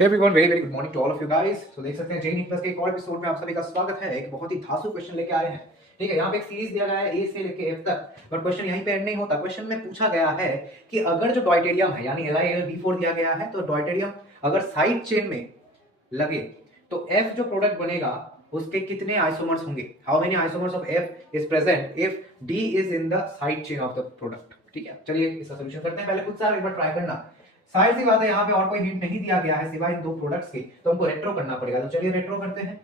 Hey everyone, very good morning to all of you guys. So देख सकते हैं JEE plus के एक और एपिसोड में आप सभी का स्वागत है। एक बहुत ही धांसू क्वेश्चन लेके आए हैं। ठीक है, यहाँ पे एक सीरीज दिया गया है ए से लेके एफ तक, बट क्वेश्चन यहीं पे एंड नहीं होता। क्वेश्चन में पूछा गया है कि अगर जो डॉयटेरियम है यानी LiAlD4 दिया गया है, तो डॉयटेरियम अगर साइड चेन में लगे तो एफ जो प्रोडक्ट बनेगा उसके कितने आइसोमर्स होंगे, how many isomers of F is present if D is in the side chain of the product. ठीक है, चलिए इसका सोल्यूशन करते हैं। पहले खुद से एक बार ट्राई करना। साइड सी बात है, यहाँ पे और कोई हिंट नहीं दिया गया है सिवाय इन दो प्रोडक्ट्स के, तो हमको रेट्रो करना पड़ेगा। तो चलिए रेट्रो करते हैं।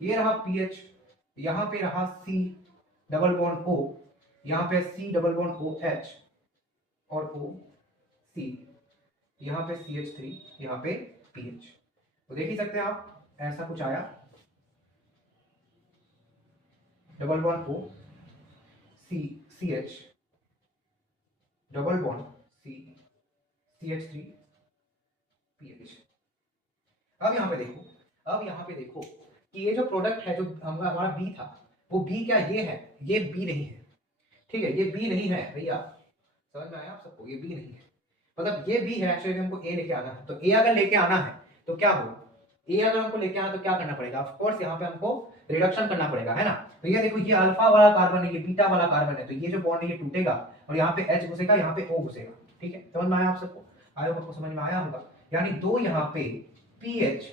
ये रहा पीएच, यहाँ पे रहा सी डबल बॉन्ड ओ, यहाँ पे C double bond O H और ओ सी, यहाँ पे CH3, यहाँ पे पीएच। तो देख ही सकते हैं आप, ऐसा कुछ आया, double bond O C CH double bond C CH3 PH. अब यहाँ पे देखो कि ये जो प्रोडक्ट है, जो हमारा बी था, वो बी क्या ये है? ये बी नहीं है। ठीक है, ये बी नहीं है भैया, समझ में आया आप सबको? ये बी नहीं है, मतलब ये बी है। एक्चुअली हमको ए लेके आना है, तो ए अगर लेके आना है तो क्या होगा? ए अगर हमको लेके आना तो क्या करना पड़ेगा? ऑफ कोर्स यहाँ पे हमको रिडक्शन करना पड़ेगा, है ना। तो ये देखो, ये अल्फा वाला कार्बन है, ये बीटा वाला कार्बन है, तो ये जो बॉन्ड है ये टूटेगा और यहाँ पे H घुसेगा, यहाँ पे O घुसेगा। ठीक है, समझ में आया आप सबको? आयो आपको समझ में आया होगा। यानी दो यहाँ पे PH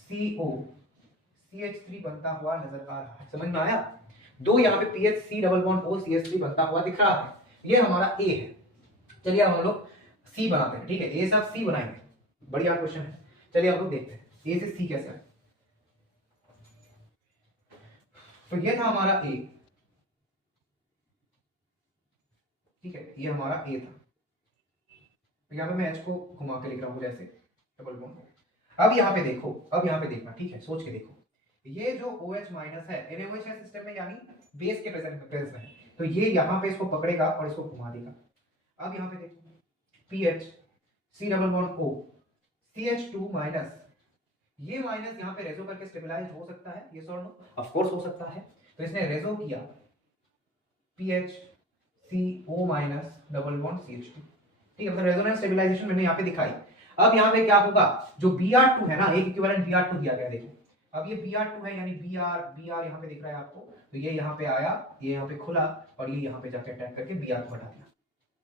CO CH3 बनता हुआ नजर आ रहा है। समझ में आया? दो यहाँ पे PH C double bond O CH3 बनता हुआ दिख रहा है। ये हमारा A है। चलिए अब हम लोग C बनाते हैं। ठीक है, A से आप C बनाएंगे, बढ़िया क्वेश्चन है। चलिए हम लोग देखते हैं A से C कैसे है। तो ये था हमारा A, ठीक है, ये हमारा A था। तो यहाँ पे मैं H को घुमा के लिख रहा हूँ जैसे डबल बॉन्ड। अब यहाँ पे देखो, अब यहाँ पे देखना, ठीक है, सोच के देखो। ये जो OH माइनस है NaOH है सिस्टम में, यानी बेस के प्रेजेंस में है, तो ये यहाँ पे इसको पकड़ेगा और इसको घुमा देगा। अब यहाँ पे देखो, PH C double bond O CH2 minus, ये माइनस यहाँ पे रेजो करके स्टेबलाइज हो सकता है, ये सॉल्व नो, ऑफ कोर्स हो सकता है। तो इसने रेजो किया PH CO minus double bond CH2। ठीक है, मतलब रेजोनेंस स्टेबलाइजेशन मैंने यहाँ पे दिखाई। अब यहाँ पे क्या होगा? जो Br2 है ना, एक इक्विवेलेंट Br2 दिया गया, देखो अब ये Br2 है, यानी Br यहाँ पे दिख रहा है आपको, तो ये यहाँ पे आया, ये यहाँ पे खुला और ये यहाँ पे जाके अटैक करके Br को बढ़ा दिया।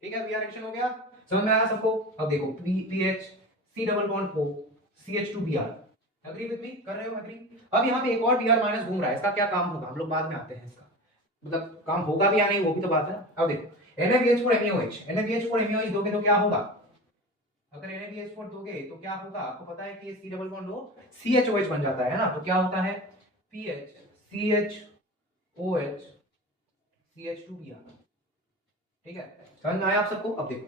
ठीक है, Br रिएक्शन हो गया, समझ में आया सबको? अब देखो PH C double bond O CH2 Br, agree with me? कर रहे हो एग्री? अब यहाँ पे एक और Br माइनस घूम रहा है, इसका क्या काम होगा हम लोग बाद में आते हैं, इसका मतलब काम होगा भी या नहीं वो भी तो बात है। अब देखो NaBH4MeOH दोगे तो क्या होगा? अगर NaBH4 दोगे तो क्या होगा? आपको पता है कि ये C double bond O CHOH बन जाता है ना, तो क्या होता है? PH CHOH CH2Br। ठीक है, समझ में आया आप सबको? अब देखो,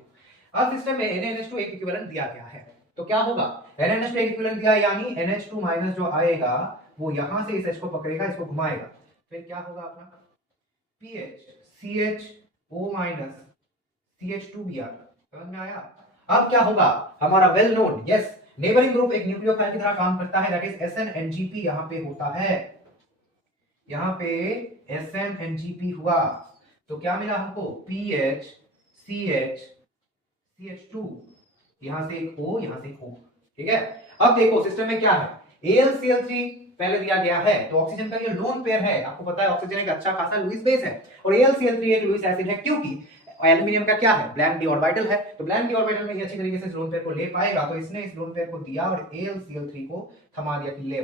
अब सिस्टम में NaNH2 एक इक्विवेलेंट दिया गया है, तो क्या होगा? NaNH2 एक इक्विवेलेंट दिया, यानी NH2 माइनस जो आएगा वो यहां से इस H को पकड़ेगा, इसको घुमाएगा, फिर क्या होगा अपना? PH CHO minus CH2Br। समझ में आया? अब क्या होगा? हमारा well known, yes, neighbouring group एक न्यूक्लियोफाइल की तरह काम करता है, दैट इज SNNGP यहां पे होता है, यहां पे SNNGP हुआ, तो क्या मिला हमको? PH CH CH2, यहां से एक O, यहां से एक O। ठीक है, अब देखो सिस्टम में क्या है? AlCl3 पहले दिया गया है, तो ऑक्सीजन का ये लोन पेयर है, आपको पता है ऑक्सीजन एक अच्छा खासा लुईस बेस है और AlCl3 एक लुईस एसिड है, क्योंकि एल्यूमिनियम का क्या है? ब्लैंक डी ऑर्बिटल है, तो ब्लैंक डी ऑर्बिटल में ये अच्छी तरीके से इस लोन पेयर को ले पाएगा, तो इसने इस लोन पेयर को दिया और AlCl3 को थमा दिया कि ले।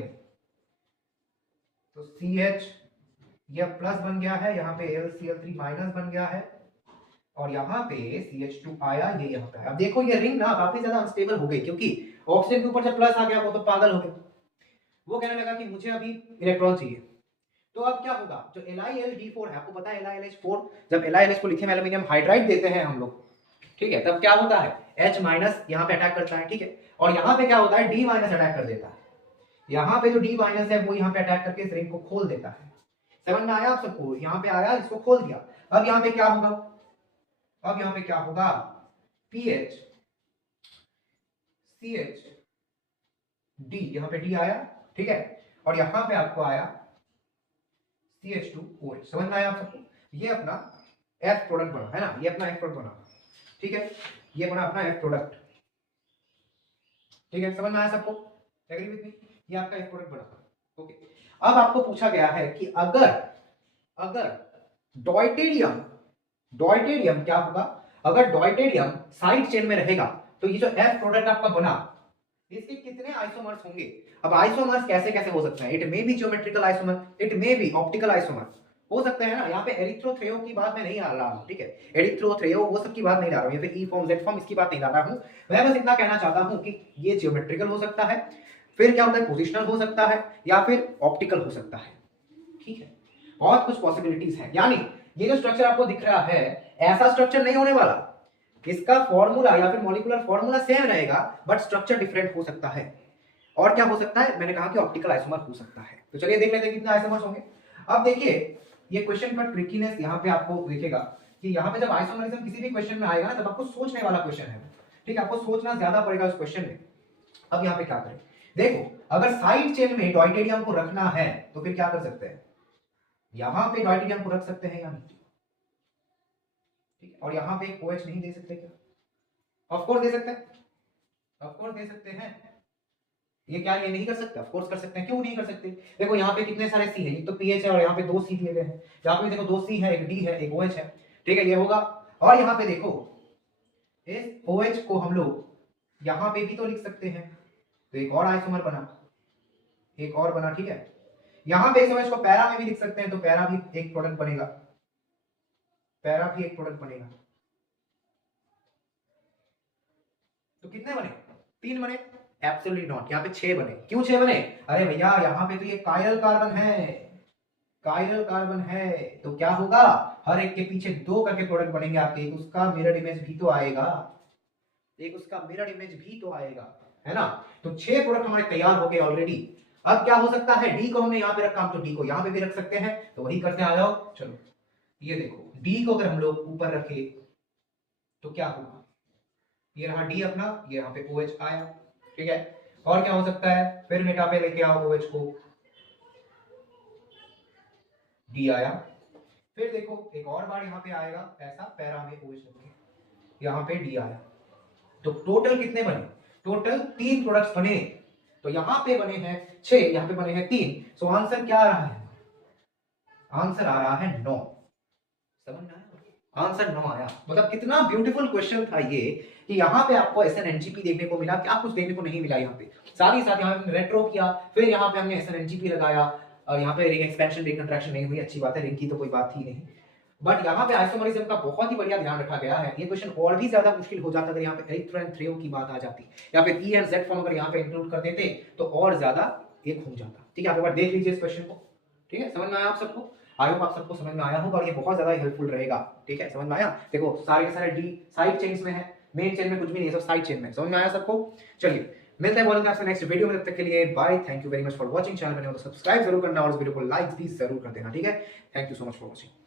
तो CH ये प्लस बन गया है, यहाँ पे AlCl3 माइनस बन गया है और यहाँ पे CH2 आया, ये यहाँ पे। अब देखो ये रिंग ना काफी ज्यादा अनस्टेबल हो गई, क्योंकि ऑक्सीजन के ऊपर जब प्लस आ गया वो तो पागल हो गया, वो कहने लगा कि मुझे अभी इलेक्ट्रॉन चाहिए। तो अब क्या होगा? जो LiLD4 है, आपको पता है LiLH4, जब LiLH को लिखे में एल्यूमिनियम हाइड्राइड देते हैं हम लोग, ठीक है, तब क्या होता है? H माइनस यहाँ पे अटैक करता है, ठीक है, और यहाँ पे क्या होता है? D माइनस अटैक कर देता है, यहाँ पे जो D माइनस है वो यहाँ पे अटैक करके इस रिंग को खोल देता है। समझ में आया आप सबको? यहाँ पे आया, इसको खोल दिया। अब यहाँ पे क्या होगा? अब यहाँ पे क्या होगा? PH CH D, यहाँ पे D आया, ठीक है, और यहाँ पे आपको आया CH2OH। समझ में आया आप सबको? ये अपना F प्रोडक्ट बना है ना, ये अपना F प्रोडक्ट बना, ठीक है, ये बना अपना F प्रोडक्ट। ठीक है, समझ में आया सबको? Agree with me? ये आपका एक प्रोडक्ट बना। ओके, अब आपको पूछा गया है कि अगर अगर डॉयटेरियम डॉयटेरियम क्या होगा, अगर डॉयटेरियम साइड चेन में रहेगा तो ये जो एफ प्रोडक्ट आपका बना, इसके कितने आइसोमर्स होंगे? अब आइसोमर्स कैसे कैसे हो सकते हैं? It may be geometrical isomer, it may be optical isomer, हो सकते हैं ना। यहाँ पे एरिथ्रोथ्रेयो की बात मैं नहीं आ रहा हूँ, ठीक है, एरिथ्रोथ्रेयो वो सब की बात नहीं ला रहा हूँ, या फिर ई फॉर्म जेड फॉर्म इसकी बात नहीं ला रहा हूँ। मैं बस इतना कहना चाहता हूँ कि ये ज्योमेट्रिकल हो सकता है, फिर क्या होता है पोजिशनल हो सकता है, या फिर ऑप्टिकल हो सकता है, ठीक है, बहुत कुछ पॉसिबिलिटीज है। यानी ये जो स्ट्रक्चर आपको दिख रहा है ऐसा स्ट्रक्चर नहीं होने वाला, इसका फॉर्मूला या फिर मॉलिक्यूलर फॉर्मूला सेम रहेगा बट स्ट्रक्चर डिफरेंट हो सकता है। और क्या हो सकता है? मैंने कहा कि ऑप्टिकल आइसोमर हो सकता है। तो चलिए देख लेते हैं कितने आइसोमर्स होंगे। अब देखिए ये क्वेश्चन का ट्रिकीनेस यहाँ पे आपको दिखेगा कि यहाँ पे जब आइसोमरिज्म किसी भी क्वेश्चन में आएगा ना, तब आपको सोचने वाला क्वेश्चन है, ठीक है, आपको सोचना ज्यादा पड़ेगा उस क्वेश्चन में। अब यहाँ पे क्या करें, देखो अगर साइड चेन में डॉयटेरियम को रखना है तो फिर क्या कर सकते हैं, यहां पे डॉयटेरियम को रख सकते हैं या नहीं, ठीक है, और यहां पे एक OH नहीं दे सकते क्या? ऑफ कोर्स दे सकते हैं, ऑफ कोर्स दे सकते हैं। ये क्या ये नहीं कर सकते? ऑफ कोर्स कर सकते हैं। क्यों नहीं कर सकते? देखो यहाँ पे कितने सारे सी है, एक तो पीएच है और यहाँ पे 2 सी दिए गए हैं, यहाँ पे देखो 2 सी है, एक डी है, एक OH है, ठीक है, ये होगा। और यहाँ पे देखो इस OH को हम लोग यहाँ पे भी तो लिख सकते हैं, तो एक और आइसोमर बना, एक और बना, ठीक है। यहाँ पे इस OH को पैरा में भी लिख सकते हैं, तो पैरा भी एक प्रोडक्ट बनेगा, पैरा भी एक प्रोडक्ट बनेगा। तो कितने बने? 3 बने? एब्सोल्युटली नॉट, यहाँ पे 6 बने। क्यों 6 बने? अरे भैया यहाँ पे तो ये कायरल कार्बन है, कायरल कार्बन है, तो क्या होगा, हर एक के पीछे 2 करके प्रोडक्ट बनेंगे आपके, एक उसका मिरर इमेज भी तो आएगा, एक उसका मिरर इमेज भी तो आएगा, है ना। तो 6 प्रोडक्ट हमारे तैयार हो गए ऑलरेडी। अब क्या हो सकता है, डी को हमने यहाँ पे रखा, हम तो डी को यहाँ पे भी रख सकते हैं, तो वही करते आ जाओ। चलो ये देखो डी को अगर हम लोग ऊपर रखे तो क्या होगा, ये रहा डी अपना, ये यहाँ पे OH आया, ठीक है। और क्या हो सकता है, फिर मेटा पे लेके आओ OH को, डी आया, फिर देखो एक और बार यहाँ पे आएगा ऐसा, पैरा में OH रखे, यहाँ पे डी आया, तो टोटल कितने बने, टोटल 3 प्रोडक्ट्स बने। तो यहाँ पे बने हैं 6, यहाँ पे बने हैं 3, सो आंसर क्या आ रहा है, आंसर आ रहा है 9। समझ में आया? आंसर 9 आया। मतलब कितना ब्यूटीफुल क्वेश्चन था ये कि यहाँ पे आपको SNNGP देखने को मिला, क्या कुछ देखने को नहीं मिला यहाँ पे। साथ ही साथ यहाँ पे रेट्रो किया, फिर यहाँ पे हमने SNNGP लगाया, और यहाँ पे रिंग एक्सपेंशन रिंग कंट्रैक्शन नहीं हुई, अच्छी बात है, रिंग की तो कोई बात ही नहीं, बट यहाँ पे आइसोमरिज्म का बहुत ही बढ़िया ध्यान रखा गया है। ये क्वेश्चन और भी ज्यादा मुश्किल हो जाता अगर यहाँ पे एरिथ्रो की बात आ जाती, या फिर ई एंड जेड फॉर्म अगर यहाँ पे इंक्लूड कर देते तो और ज्यादा एक हो जाता, ठीक है। आप एक बार देख लीजिए इस क्वेश्चन को, ठीक है, समझ में आया आप सबको? आई होप आप सबको समझ में आया होगा, और ये बहुत ज्यादा हेल्पफुल रहेगा, ठीक है, समझ में आया? देखो सारे के सारे डी साइड चेन्स में है, मेन चेन में कुछ भी नहीं है, सब साइड चेन में। समझ में आया सबको? चलिए मिलते हैं बोलेंगे आपसे नेक्स्ट वीडियो में, तब तक के लिए bye, thank you very much for watching. Channel बने हो तो सब्सक्राइब जरूर करना और इस वीडियो को लाइक भी जरूर कर देना, ठीक है। Thank you so much for watching.